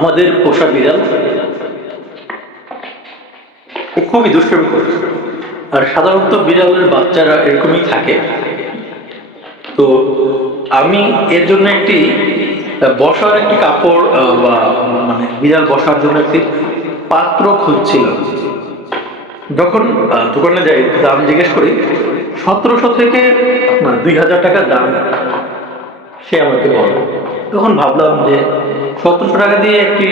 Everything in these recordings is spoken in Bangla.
আমাদের পোষা বিড়াল ও খুবই দুষ্টামি করে। আর সাধারণত বিড়ালের বাচ্চারা এরকমই থাকে। তো আমি এর জন্য একটি বসার একটি কাপড় বা মানে বিড়াল বসার জন্য একটি পাত্র খুঁজছিলাম। যখন দোকানে যাই দাম জিজ্ঞেস করি, 1700 থেকে আপনার 2000 টাকা দাম সে আমাকে বলে। তখন ভাবলাম যে 1700 টাকা দিয়ে একটি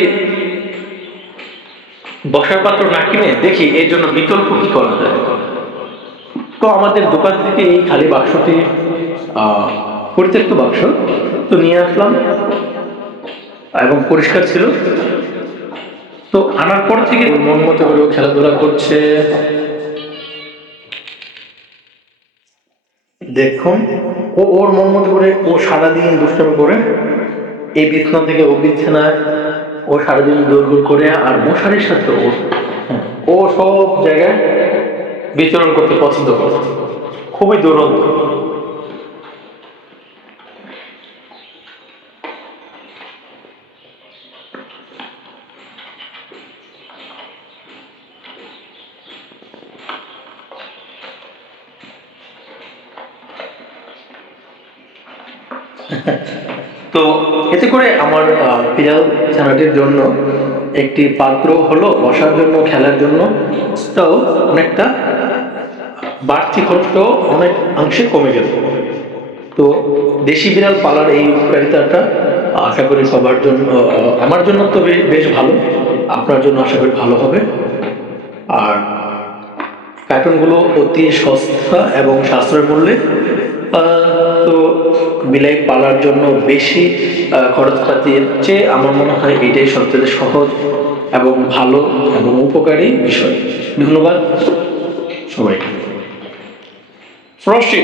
বসার পাত্র না কিনে দেখি এর জন্য বিকল্প কি করা যায়। তো আমাদের দোকান থেকে এই খালি বাক্সটি পরিত্যক্ত বাক্স তো নিয়ে আসলাম এবং পরিষ্কার ছিল। তো আনার পর থেকে মন মতো করে ও খেলাধুলা করছে। দেখুন, ও ওর মন মতো করে ও সারাদিন দুষ্টামি করে, এই বিছানা থেকে ও বিছানায়, ও সারাদিন দৌড় করে, আর মশারির সাথে ও সব জায়গায় বিচরণ করতে পছন্দ করে, খুবই দুরন্ত। তো এতে করে আমার বিড়াল ছানাটির জন্য একটি পাত্র হলো বসার জন্য, খেলার জন্য, তো অনেকটা বাড়তি খরচটাও অনেক অংশে কমে গেল। তো দেশি বিড়াল পালার এই উপকারিতাটা আশা করি সবার জন্য, আমার জন্য তো বেশ ভালো, আপনার জন্য আশা করি ভালো হবে। আর কার্টুনগুলো অতি সস্তা এবং সাশ্রয় মূল্যে। তো বিলাই পালার জন্য বেশি খরচপাতির চেয়ে আমার মনে হয় এটাই সবচেয়ে সহজ এবং ভালো এবং উপকারী বিষয়। ধন্যবাদ সবাইকে। ফ্রস্টি